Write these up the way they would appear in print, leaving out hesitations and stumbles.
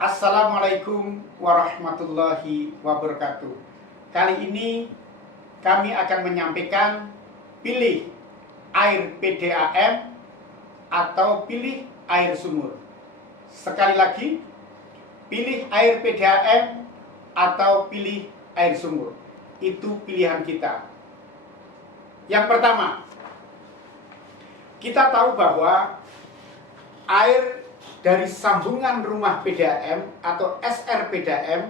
Assalamualaikum warahmatullahi wabarakatuh. Kali ini kami akan menyampaikan pilih air PDAM atau pilih air sumur. Sekali lagi, pilih air PDAM atau pilih air sumur. Itu pilihan kita. Yang pertama, kita tahu bahwa air dari sambungan rumah PDAM atau SR PDAM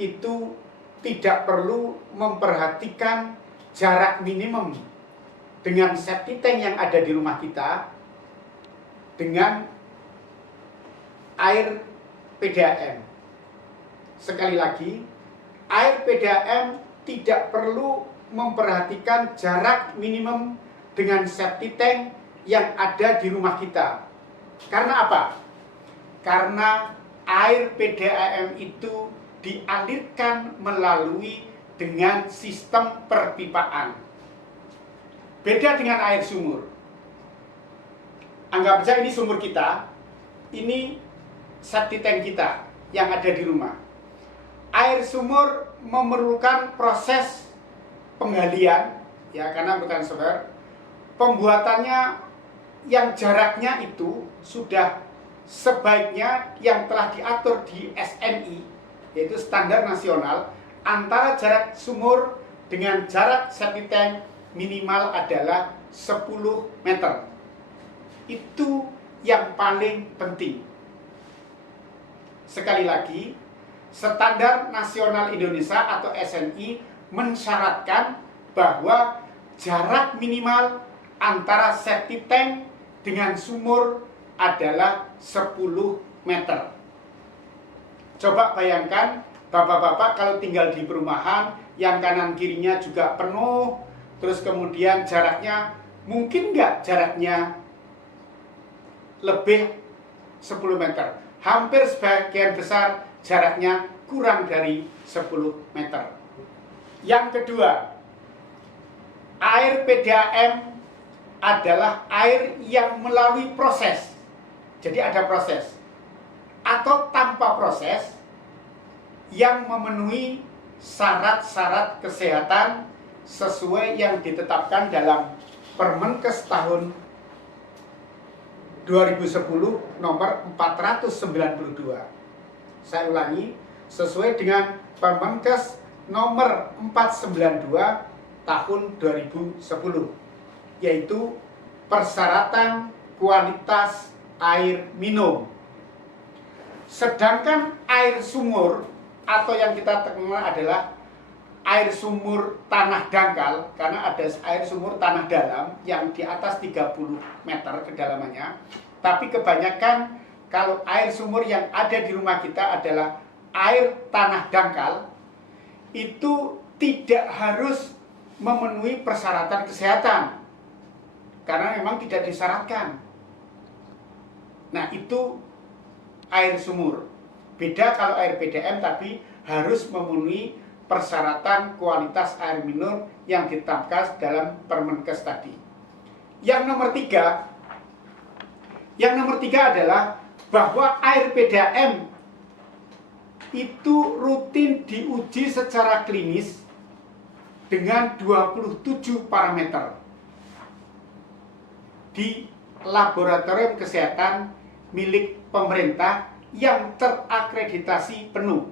itu tidak perlu memperhatikan jarak minimum dengan septic tank yang ada di rumah kita dengan air PDAM. Sekali lagi, air PDAM tidak perlu memperhatikan jarak minimum dengan septic tank yang ada di rumah kita. Karena apa? Karena air PDAM itu dialirkan melalui dengan sistem perpipaan. Beda dengan air sumur. Anggap saja ini sumur kita, ini septic tank kita yang ada di rumah. Air sumur memerlukan proses penggalian, ya, karena bukan sewer. Pembuatannya yang jaraknya itu sudah sebaiknya yang telah diatur di SNI, yaitu standar nasional, antara jarak sumur dengan jarak septic tank minimal adalah 10 meter. Itu yang paling penting. Sekali lagi, standar nasional Indonesia atau SNI mensyaratkan bahwa jarak minimal antara septic tank dengan sumur adalah 10 meter. Coba bayangkan, bapak-bapak kalau tinggal di perumahan yang kanan kirinya juga penuh, terus kemudian jaraknya, mungkin nggak jaraknya lebih 10 meter. Hampir sebagian besar jaraknya kurang dari 10 meter. Yang kedua, air PDAM adalah air yang melalui proses. Jadi ada proses atau tanpa proses yang memenuhi syarat-syarat kesehatan sesuai yang ditetapkan dalam Permenkes tahun 2010 nomor 492. Saya ulangi, sesuai dengan Permenkes nomor 492 tahun 2010, yaitu persyaratan kualitas air minum. Sedangkan air sumur atau yang kita kenal adalah air sumur tanah dangkal, karena ada air sumur tanah dalam yang di atas 30 meter kedalamannya. Tapi kebanyakan kalau air sumur yang ada di rumah kita adalah air tanah dangkal, itu tidak harus memenuhi persyaratan kesehatan, karena memang tidak disyaratkan. Nah, itu air sumur. Beda kalau air PDAM tapi harus memenuhi persyaratan kualitas air minum yang ditetapkan dalam Permenkes tadi. Yang nomor tiga adalah bahwa air PDAM itu rutin diuji secara klinis dengan 27 parameter di laboratorium kesehatan milik pemerintah yang terakreditasi penuh.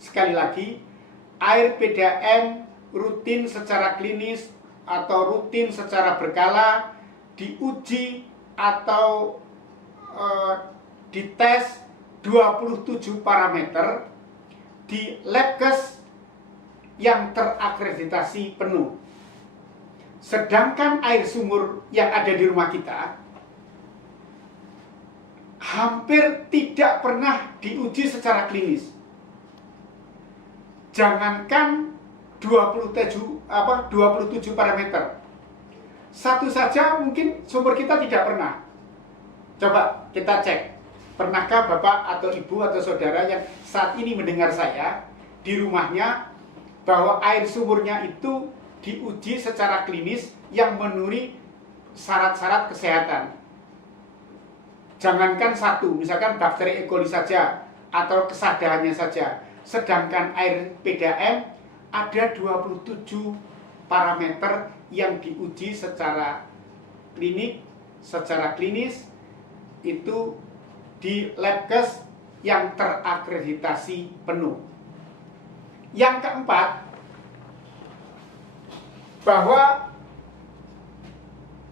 Sekali lagi, air PDAM rutin secara klinis atau rutin secara berkala diuji atau dites 27 parameter di Labkes yang terakreditasi penuh. Sedangkan air sumur yang ada di rumah kita hampir tidak pernah diuji secara klinis. Jangankan 27 parameter. Satu saja mungkin sumur kita tidak pernah. Coba kita cek. Pernahkah Bapak atau Ibu atau Saudara yang saat ini mendengar saya di rumahnya bahwa air sumurnya itu diuji secara klinis yang memenuhi syarat-syarat kesehatan? jangankan satu, misalkan bakteri E. coli saja atau kesadarannya saja. Sedangkan air PDAM ada 27 parameter yang diuji secara klinis itu di Labkes yang terakreditasi penuh. Yang keempat, bahwa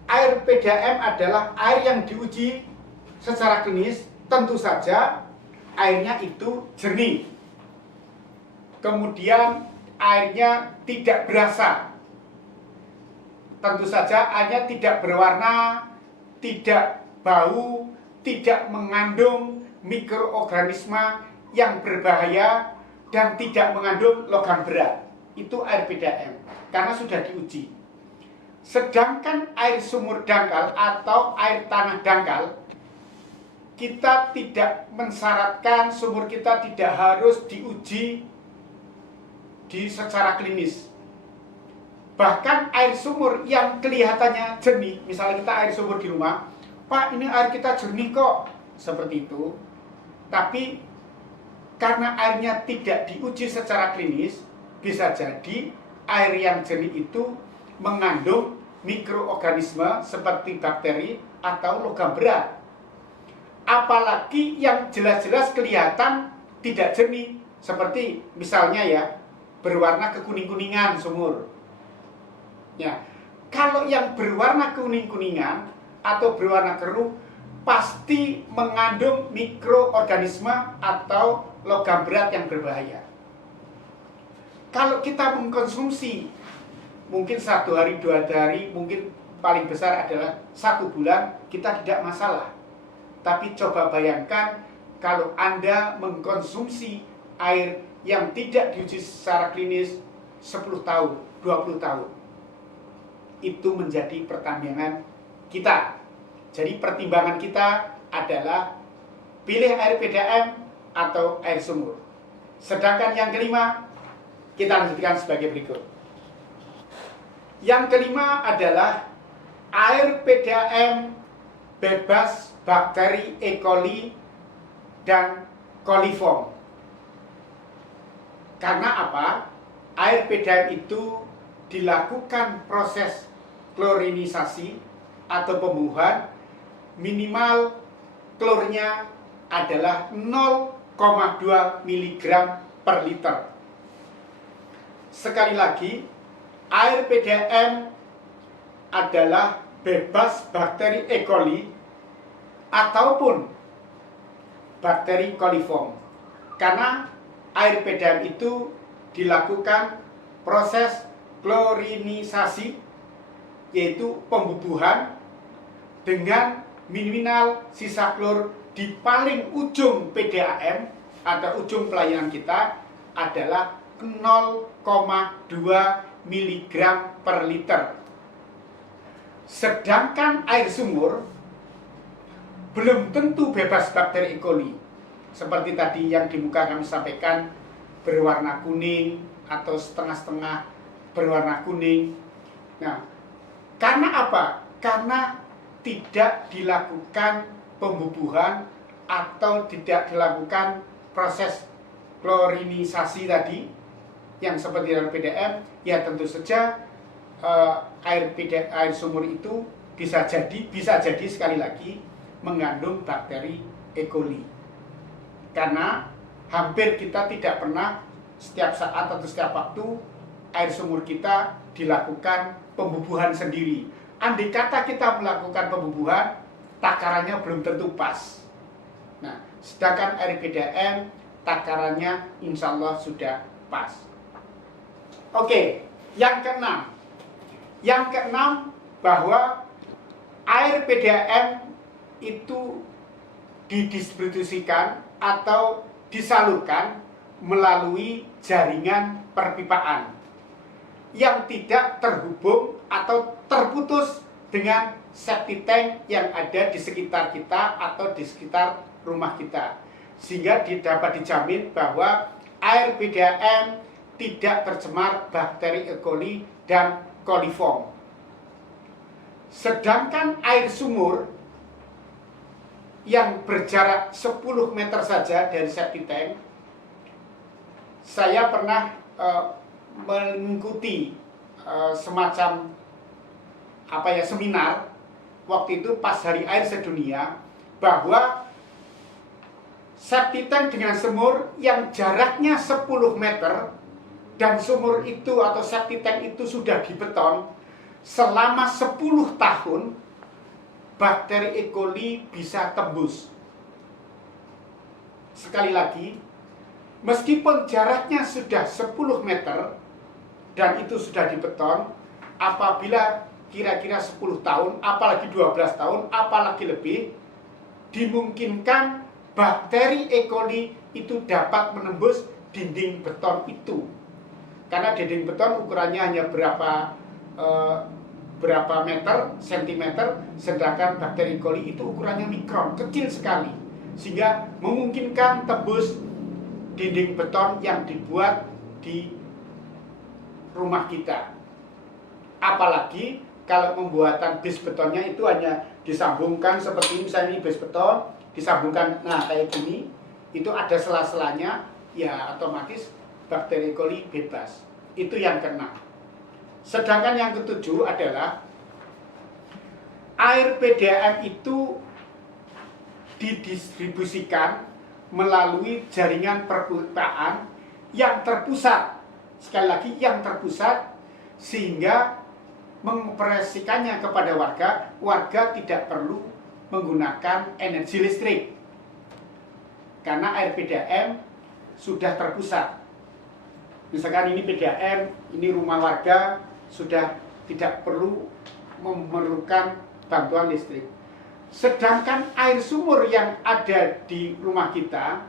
air PDAM adalah air yang diuji secara klinis, tentu saja airnya itu jernih. Kemudian airnya tidak berasa. Tentu saja airnya tidak berwarna, tidak bau, tidak mengandung mikroorganisme yang berbahaya, dan tidak mengandung logam berat. Itu air PDAM, karena sudah diuji. Sedangkan air sumur dangkal atau air tanah dangkal, kita tidak mensyaratkan sumur kita tidak harus diuji secara klinis. Bahkan air sumur yang kelihatannya jernih, misalnya kita air sumur di rumah, Pak, ini air kita jernih kok, seperti itu. Tapi karena airnya tidak diuji secara klinis, bisa jadi air yang jernih itu mengandung mikroorganisme seperti bakteri atau logam berat. Apalagi yang jelas-jelas kelihatan tidak jernih, seperti misalnya ya, berwarna kekuning-kuningan sumur. Ya, kalau yang berwarna kuning-kuningan atau berwarna keruh pasti mengandung mikroorganisme atau logam berat yang berbahaya. Kalau kita mengkonsumsi mungkin 1 hari, 2 hari, mungkin paling besar adalah 1 bulan, kita tidak masalah. Tapi coba bayangkan kalau Anda mengkonsumsi air yang tidak diuji secara klinis 10 tahun, 20 tahun. Itu menjadi pertimbangan kita. Jadi pertimbangan kita adalah pilih air PDAM atau air sumur. Sedangkan yang kelima, kita lanjutkan sebagai berikut. Yang kelima adalah air PDAM bebas bakteri E. coli dan coliform. Karena apa? Air PDAM itu dilakukan proses klorinisasi atau pembuahan, minimal klornya adalah 0,2 mg per liter. Sekali lagi, air PDAM adalah bebas bakteri E. coli ataupun bakteri coliform. Karena air PDAM itu dilakukan proses klorinisasi, yaitu pembubuhan dengan minimal sisa klor di paling ujung PDAM atau ujung pelayanan kita adalah 0,2 mg per liter. Sedangkan air sumur belum tentu bebas bakteri E. coli. Seperti tadi yang di muka kami sampaikan, berwarna kuning atau setengah-setengah berwarna kuning. Nah, karena apa? Karena tidak dilakukan pembubuhan atau tidak dilakukan proses klorinisasi tadi yang seperti dalam PDAM, ya tentu saja air sumur itu bisa jadi sekali lagi mengandung bakteri E. coli. Karena hampir kita tidak pernah setiap saat atau setiap waktu air sumur kita dilakukan pembubuhan sendiri. Andai kata kita melakukan pembubuhan, takarannya belum tentu pas. Nah, sedangkan air PDAM takarannya insya Allah sudah pas. Oke, yang keenam. Yang keenam, bahwa air PDAM itu didistribusikan atau disalurkan melalui jaringan perpipaan yang tidak terhubung atau terputus dengan septic tank yang ada di sekitar kita atau di sekitar rumah kita, sehingga dapat dijamin bahwa air PDAM tidak tercemar bakteri E. coli dan coliform. Sedangkan air sumur yang berjarak 10 meter saja dari septic tank. Saya pernah mengikuti semacam seminar waktu itu pas Hari Air Sedunia, bahwa septic tank dengan sumur yang jaraknya 10 meter dan sumur itu atau septic tank itu sudah dibeton selama 10 tahun, bakteri E. coli bisa tembus. Sekali lagi, meskipun jaraknya sudah 10 meter dan itu sudah dibeton, apabila kira-kira 10 tahun, apalagi 12 tahun, apalagi lebih, dimungkinkan bakteri E. coli itu dapat menembus dinding beton itu. Karena dinding beton ukurannya hanya berapa meter, sentimeter, sedangkan bakteri E. coli itu ukurannya mikron, kecil sekali, sehingga memungkinkan tembus dinding beton yang dibuat di rumah kita. Apalagi kalau pembuatan base betonnya itu hanya disambungkan seperti misalnya ini base beton, disambungkan kayak gini, itu ada sela-selanya, ya otomatis bakteri E. coli bebas. Itu yang keenam. Sedangkan yang ketujuh adalah air PDAM itu didistribusikan melalui jaringan perpipaan yang terpusat. Sekali lagi, yang terpusat, sehingga mengoperasikannya kepada warga tidak perlu menggunakan energi listrik karena air PDAM sudah terpusat. Misalkan ini PDAM, ini rumah warga, sudah tidak perlu memerlukan bantuan listrik. Sedangkan air sumur yang ada di rumah kita,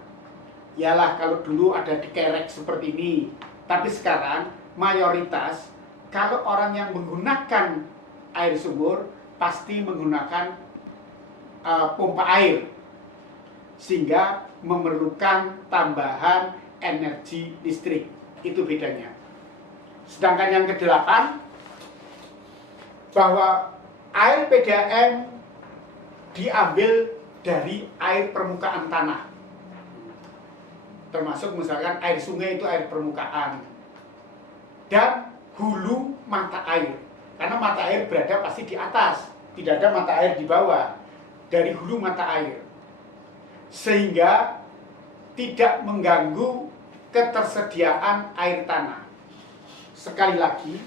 ialah kalau dulu ada di kerek seperti ini, tapi sekarang mayoritas kalau orang yang menggunakan air sumur pasti menggunakan pompa air, sehingga memerlukan tambahan energi listrik. Itu bedanya. Sedangkan yang kedelapan, bahwa air PDAM diambil dari air permukaan tanah, termasuk misalkan air sungai itu air permukaan, dan hulu mata air, karena mata air berada pasti di atas, tidak ada mata air di bawah, dari hulu mata air, sehingga tidak mengganggu ketersediaan air tanah. Sekali lagi,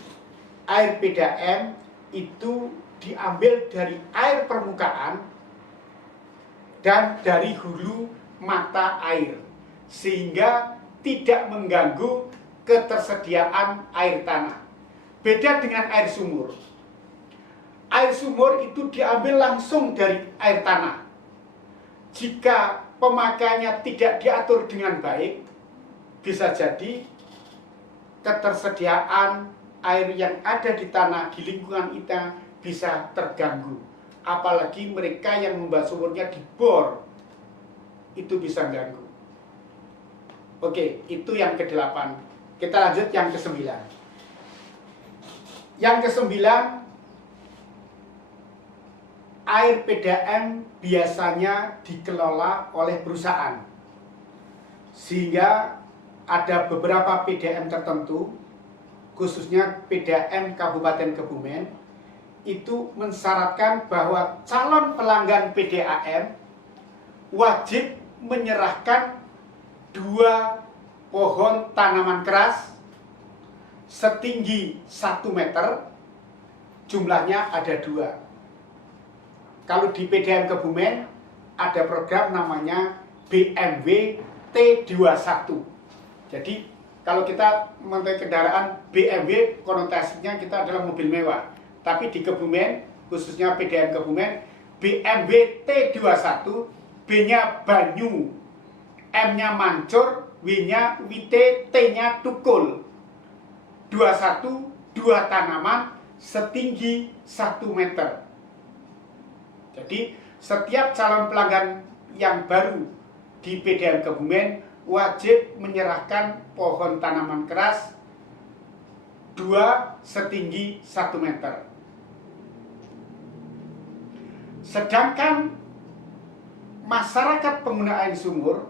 air PDAM itu diambil dari air permukaan dan dari hulu mata air, sehingga tidak mengganggu ketersediaan air tanah. Beda dengan air sumur. Air sumur itu diambil langsung dari air tanah. Jika pemakaiannya tidak diatur dengan baik, bisa jadi ketersediaan air yang ada di tanah di lingkungan kita bisa terganggu. Apalagi mereka yang membuat sumurnya di bor, itu bisa ganggu. Oke, itu yang ke-8. Kita lanjut yang ke-9. Yang ke-9, air PDAM biasanya dikelola oleh perusahaan, sehingga ada beberapa PDAM tertentu, khususnya PDAM Kabupaten Kebumen, itu mensyaratkan bahwa calon pelanggan PDAM wajib menyerahkan 2 pohon tanaman keras setinggi 1 meter, jumlahnya ada 2. Kalau di PDAM Kebumen ada program namanya BMW T21. Jadi kalau kita memakai kendaraan BMW, konotasinya kita adalah mobil mewah. Tapi di Kebumen, khususnya PDAM Kebumen, BMW T21, B-nya Banyu, M-nya Mancur, W-nya Wite, T-nya Tukul. 21, 2 tanaman setinggi 1 meter. Jadi setiap calon pelanggan yang baru di PDAM Kebumen wajib menyerahkan pohon tanaman keras 2 setinggi 1 meter. Sedangkan masyarakat pengguna air sumur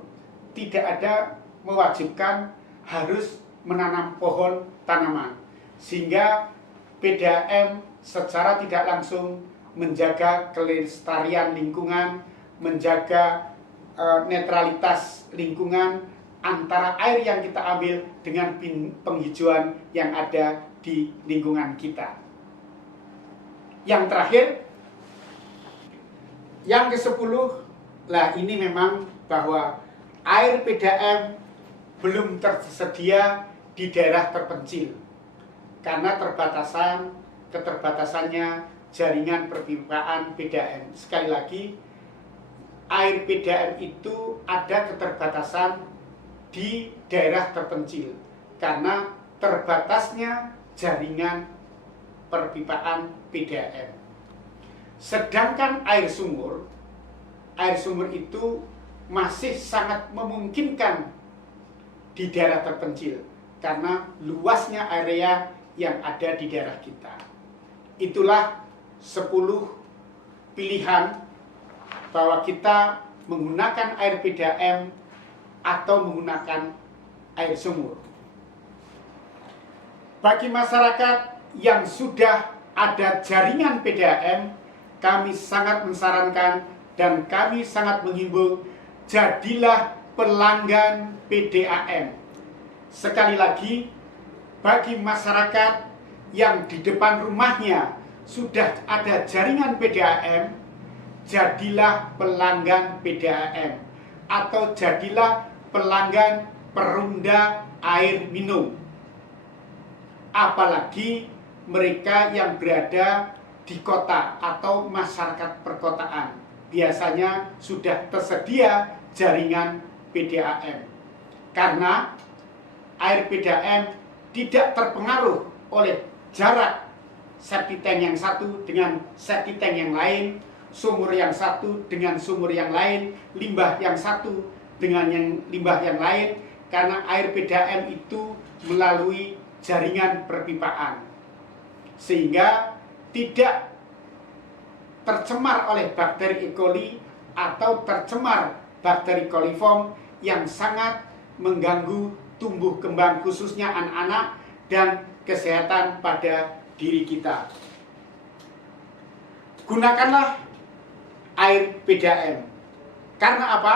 tidak ada mewajibkan harus menanam pohon tanaman, sehingga PDAM secara tidak langsung menjaga kelestarian lingkungan, menjaga netralitas lingkungan antara air yang kita ambil dengan penghijauan yang ada di lingkungan kita. Yang terakhir, yang ke-10, lah ini memang bahwa air PDAM belum tersedia di daerah terpencil karena keterbatasannya jaringan perpipaan PDAM. Sekali lagi, air PDAM itu ada keterbatasan di daerah terpencil karena terbatasnya jaringan perpipaan PDAM. Sedangkan air sumur itu masih sangat memungkinkan di daerah terpencil karena luasnya area yang ada di daerah kita. Itulah 10 pilihan bahwa kita menggunakan air PDAM atau menggunakan air sumur. Bagi masyarakat yang sudah ada jaringan PDAM, kami sangat mensarankan dan kami sangat menghimbau, jadilah pelanggan PDAM. Sekali lagi, bagi masyarakat yang di depan rumahnya sudah ada jaringan PDAM, jadilah pelanggan PDAM atau jadilah pelanggan perumda air minum. Apalagi mereka yang berada di kota atau masyarakat perkotaan, biasanya sudah tersedia jaringan PDAM. Karena air PDAM tidak terpengaruh oleh jarak septic tank yang satu dengan septic tank yang lain, sumur yang satu dengan sumur yang lain, limbah yang satu dengan limbah yang lain, karena air PDAM itu melalui jaringan perpipaan, sehingga tidak tercemar oleh bakteri E. coli atau tercemar bakteri coliform yang sangat mengganggu tumbuh kembang khususnya anak-anak dan kesehatan pada diri kita. Gunakanlah air PDAM. Karena apa?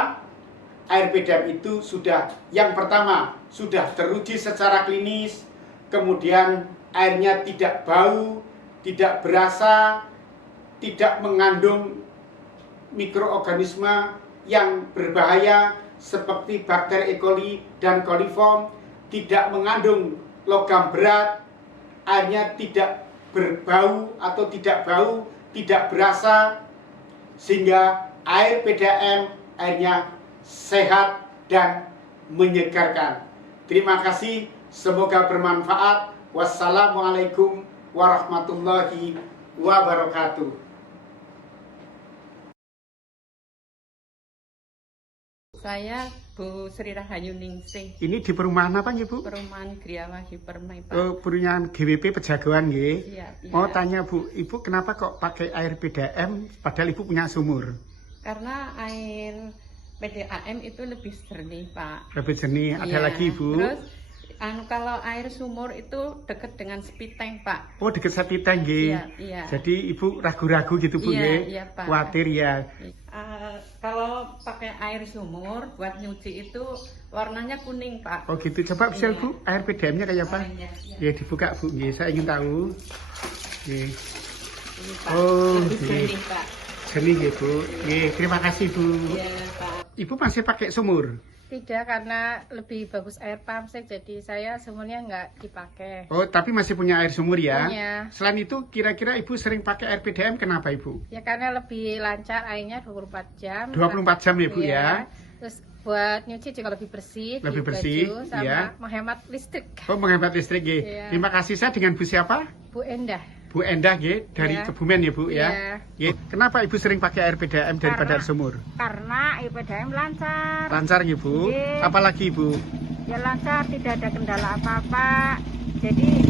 Air PDAM itu sudah, yang pertama, sudah teruji secara klinis, kemudian airnya tidak bau, tidak berasa, tidak mengandung mikroorganisme yang berbahaya seperti bakteri E. coli dan coliform, tidak mengandung logam berat, airnya tidak berbau atau tidak bau, tidak berasa, sehingga air PDAM airnya sehat dan menyegarkan. Terima kasih, semoga bermanfaat. Wassalamualaikum warahmatullahi wabarakatuh. Saya Bu Sri Rahayu Ningsih. Ini di perumahan apa nggih, Bu? Perumahan Griawahi Permai, Pak. Oh, perumahan GWP Pejagoan nggih. Iya, iya. Mau tanya, Bu, Ibu kenapa kok pakai air PDAM padahal Ibu punya sumur? Karena air PDAM itu lebih jernih, Pak. Lebih jernih. Ada Iya. lagi, Bu? Terus kalau air sumur itu dekat dengan septic tank, Pak. Oh, dekat septic tank nggih. Iya, iya. Jadi Ibu ragu-ragu gitu, Bu, Iya, nggih? iya, Pak. Khawatir ya. Kalau pakai air sumur buat nyuci itu warnanya kuning, Pak. Oh gitu, coba bisa Iya. Bu, air PDAM-nya kayak apa? Oh, iya, iya. Ya dibuka Bu, nggih, saya ingin tahu. Nggih. Ini, Pak. Oh, Lebih nggih. jernih, Pak. Jernih nggih, Bu. Nggih, terima kasih, Bu. Iya, Pak. Ibu masih pakai sumur? Tidak, karena lebih bagus air pump sih, jadi saya semuanya nggak dipakai. Oh, tapi masih punya air sumur ya? Punya. Selain itu, kira-kira Ibu sering pakai air PDAM kenapa, Ibu? Ya karena lebih lancar airnya 24 jam. 24 jam ya, Bu, ya? Terus buat nyuci juga lebih bersih, Lebih di bersih, baju, sama iya. menghemat listrik. Oh, menghemat listrik, nggih. Iya. Terima kasih, saya dengan Bu siapa? Bu Endah. Bu Endah, nggih, dari Iya. Kebumen ya, Bu, ya? Iya. Nggih. Kenapa Ibu sering pakai air PDAM daripada Karena- air sumur? Karena IPDM lancar. Lancar nggih, Bu? Iya. Apalagi, Bu? Ya lancar, tidak ada kendala apa-apa. Jadi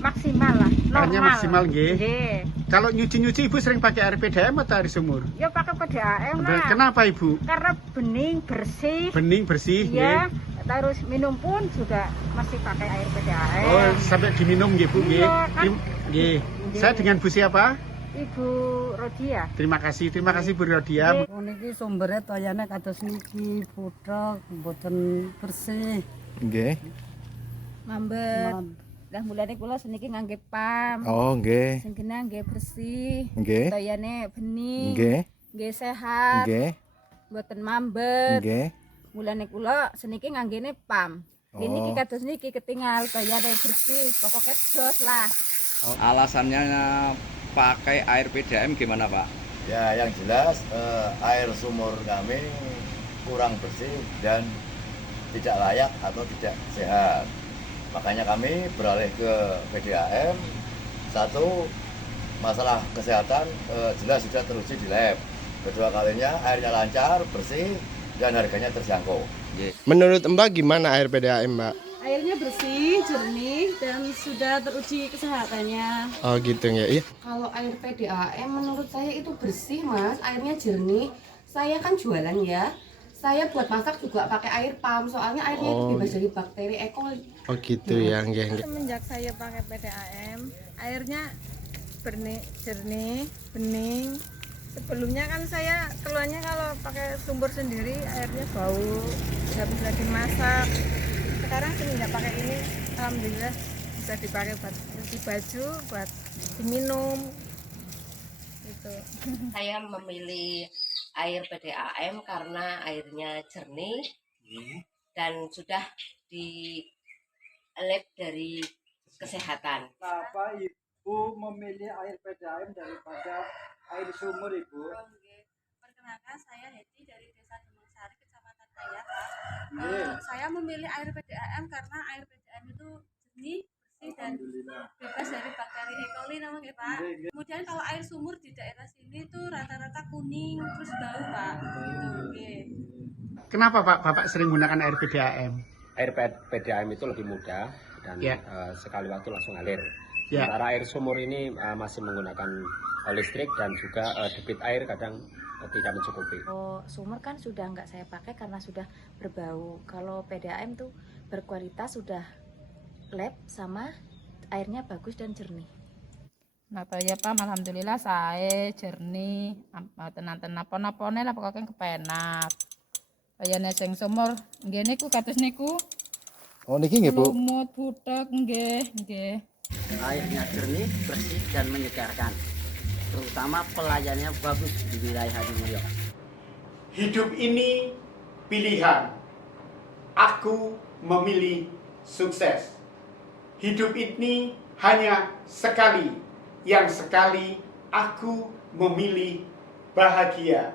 maksimal lah, normal. Airnya maksimal, nggih. Nggih. Kalau nyuci-nyuci Ibu sering pakai air PDAM atau air sumur? Ya pakai PDAM lah. Kenapa Ibu? Karena bening bersih. Bening bersih. Iya. Terus minum pun juga masih pakai air PDAM. Oh, sampai diminum nggih Bu nggih. Iya, kan. Nggih. Saya dengan Bu siapa? Ibu Rodia. Terima kasih Bu Rodia. Niki sumbernya toyane kados niki putrok mboten bersih. Nggih. Mambet. Lah mulane kula seniki ngangge pam. Oh, nggih. Sing kena nggih bersih. Nggih. Toyane bening. Nggih. Nggih sehat. Nggih. Mboten mambet. Nggih. Mulane kula seniki nganggene pam. Nggih niki kados niki ketinggal toyane bersih. Pokoke dos lah. Alasannya pakai air PDAM gimana Pak? Ya, yang jelas air sumur kami kurang bersih dan tidak layak atau tidak sehat. Makanya kami beralih ke PDAM. Satu, masalah kesehatan jelas sudah teruji di lab. Kedua kalinya airnya lancar, bersih, dan harganya terjangkau. Menurut Mbak gimana air PDAM, Mbak? Airnya bersih, jernih, dan sudah teruji kesehatannya. Oh gitu ya. Iya. Kalau air PDAM menurut saya itu bersih Mas, airnya jernih. Saya kan jualan ya, saya buat masak juga pakai air pam, soalnya airnya itu bebas dari bakteri E. coli. Oh gitu ya, nggih. Semenjak saya pakai PDAM, airnya jernih, bening. Sebelumnya kan saya keluarnya kalau pakai sumber sendiri airnya bau, nggak bisa dimasak. Sekarang semenjak pakai ini, alhamdulillah bisa dipakai buat cuci baju, buat diminum. Gitu. Saya memilih air PDAM karena airnya jernih dan sudah di lab dari kesehatan. Kenapa Ibu memilih air PDAM daripada air sumur, Ibu? Perkenalkan, saya Heti dari Desa Demengsari, Kecamatan Kaya, Pak. Saya memilih air PDAM karena air PDAM itu jernih, bersih, dan bebas dari bakteri E. coli namanya Pak. Kemudian kalau air sumur di daerah sini itu rata-rata kuning terus bau Pak. Gitu. Kenapa Pak Bapak sering menggunakan air PDAM? Air PDAM itu lebih mudah dan sekali waktu langsung ngalir. Sementara air sumur ini masih menggunakan listrik dan juga debit air kadang tidak mencukupi. Kalau sumur kan sudah nggak saya pakai karena sudah berbau. Kalau PDAM tuh berkualitas, sudah lab sama airnya bagus dan jernih. Nah, ya Pak, alhamdulillah saya jernih, tenan-tenan napa-napane lah pokoknya kepenak. Kayane sing sumur nggih niku kados niku. Oh niki nggih, Bu. Lumut butek nggih. Airnya jernih, bersih, dan menyegarkan. Terutama pelayannya bagus di wilayah Hadimulyo. Hidup ini pilihan. Aku memilih sukses. Hidup ini hanya sekali. Yang sekali aku memilih bahagia.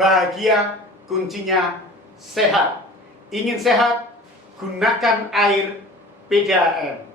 Bahagia kuncinya sehat. Ingin sehat, gunakan air PDAM.